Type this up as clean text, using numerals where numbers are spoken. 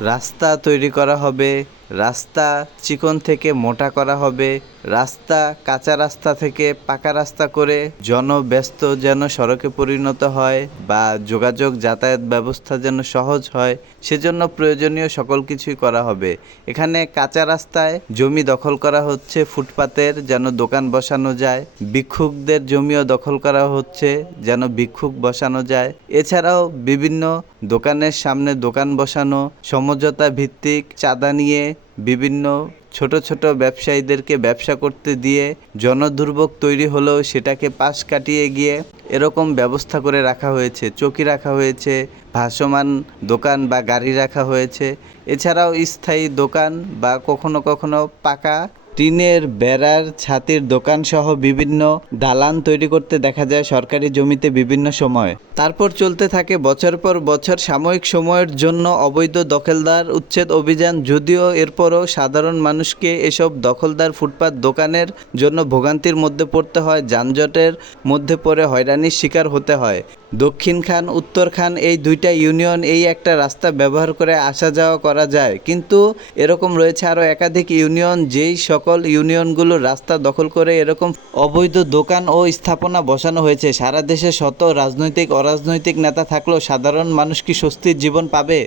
রাস্তা তৈরি করা হবে, রাস্তা চিকন থেকে মোটা করা হবে, রাস্তা কাঁচা রাস্তা থেকে পাকা রাস্তা করে জনব্যস্ত যেন সড়কে পরিণত হয় বা যোগাযোগ যাতায়াত ব্যবস্থা যেন সহজ হয়, সেজন্য প্রয়োজনীয় সকল কিছুই করা হবে। এখানে কাঁচা রাস্তায় জমি দখল করা হচ্ছে ফুটপাতের, যেন দোকান বসানো যায়। ভিক্ষুকদের জমিও দখল করা হচ্ছে, যেন ভিক্ষুক বসানো যায়। এছাড়াও বিভিন্ন দোকানের সামনে দোকান বসানো, সমঝোতা ভিত্তিক চাঁদা নিয়ে বিভিন্ন ছোট ছোট ব্যবসায়ীদেরকে ব্যবসা করতে দিয়ে জনদুর্ভোগ তৈরি হলেও সেটাকে পাশ কাটিয়ে গিয়ে এরকম ব্যবস্থা করে রাখা হয়েছে। চৌকি রাখা হয়েছে, ভাসমান দোকান বা গাড়ি রাখা হয়েছে। এছাড়াও স্থায়ী দোকান বা কখনো কখনো পাকা টিনের বেড়ার ছাতির দোকানসহ বিভিন্ন দালান তৈরি করতে দেখা যায় সরকারি জমিতে বিভিন্ন সময়। তারপর চলতে থাকে বছর পর বছর সাময়িক সময়ের জন্য অবৈধ দখলদার উচ্ছেদ অভিযান, যদিও এরপরও সাধারণ মানুষকে এসব দখলদার ফুটপাত দোকানের জন্য ভোগান্তির মধ্যে পড়তে হয়, যানজটের মধ্যে পড়ে হয়রানির শিকার হতে হয়। দক্ষিণ খান উত্তর খান এই দুইটা ইউনিয়ন এই একটা রাস্তা ব্যবহার করে আসা যাওয়া করা যায়, কিন্তু এরকম রয়েছে আরও একাধিক ইউনিয়ন, যেই সকল ইউনিয়নগুলো রাস্তা দখল করে এরকম অবৈধ দোকান ও স্থাপনা বসানো হয়েছে। সারা দেশে শত রাজনৈতিক অরাজনৈতিক নেতা থাকলেও সাধারণ মানুষ কি স্বস্তির জীবন পাবে?